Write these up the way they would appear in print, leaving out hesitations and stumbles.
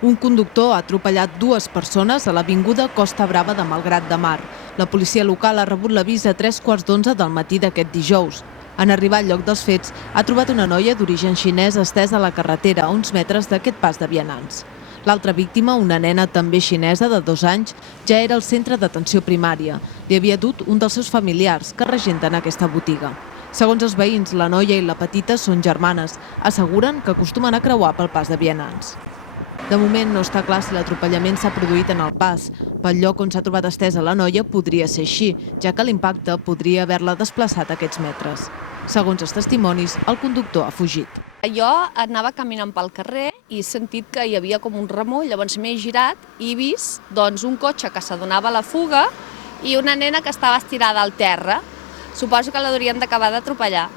Un conductor ha atropellat dues persones a l'avinguda Costa Brava de Malgrat de Mar. La policia local ha rebut l'avís a 3:15 del matí d'aquest dijous. En arribar al lloc dels fets, ha trobat una noia d'origen xinès estesa a la carretera a uns metres d'aquest pas de vianants. L'altra víctima, una nena també xinesa de 2 anys, ja era al centre d'atenció primària. Li havia dut un dels seus familiars que regenten aquesta botiga. Segons els veïns, la noia i la petita són germanes. Asseguren que acostumen a creuar pel pas de vianants. De moment no està clar si l'atropellament s'ha produït en el pas. Pel lloc on s'ha trobat estesa la noia podria ser així, ja que l'impacte podria haver-la desplaçat aquests metres. Segons els testimonis, el conductor ha fugit. Jo anava caminant pel carrer i he sentit que hi havia com un remull, llavors m'he girat i he vist un cotxe que s'adonava a la fuga i una nena que estava estirada al terra. Suposo que l'haurien d'acabar d'atropellar.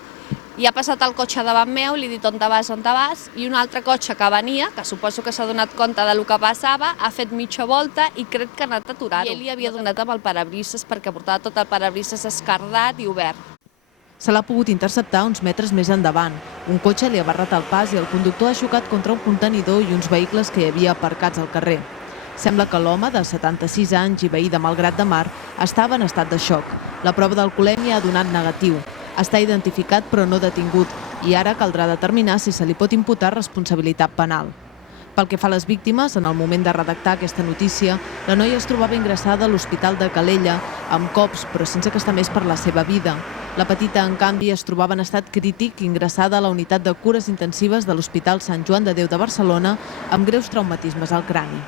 I ha passat el cotxe davant meu, li he dit on te vas, i un altre cotxe que venia, que suposo que s'ha donat compte del que passava, ha fet mitja volta i crec que ha anat a aturar-ho. I ell li havia donat amb el parabrises perquè portava tot el parabrises escardat i obert. Se l'ha pogut interceptar uns metres més endavant. Un cotxe li ha barrat el pas i el conductor ha xocat contra un contenidor i uns vehicles que hi havia aparcats al carrer. Sembla que l'home, de 76 anys i veí de Malgrat de Mar, estava en estat de xoc. La prova d'alcoholèmia ha donat negatiu. Està identificat però no detingut i ara caldrà determinar si se li pot imputar responsabilitat penal. Pel que fa a les víctimes, en el moment de redactar aquesta notícia, la noia es trobava ingressada a l'Hospital de Calella amb cops però sense que estamés per la seva vida. La petita, en canvi, es trobava en estat crític ingressada a la unitat de cures intensives de l'Hospital Sant Joan de Déu de Barcelona amb greus traumatismes al crani.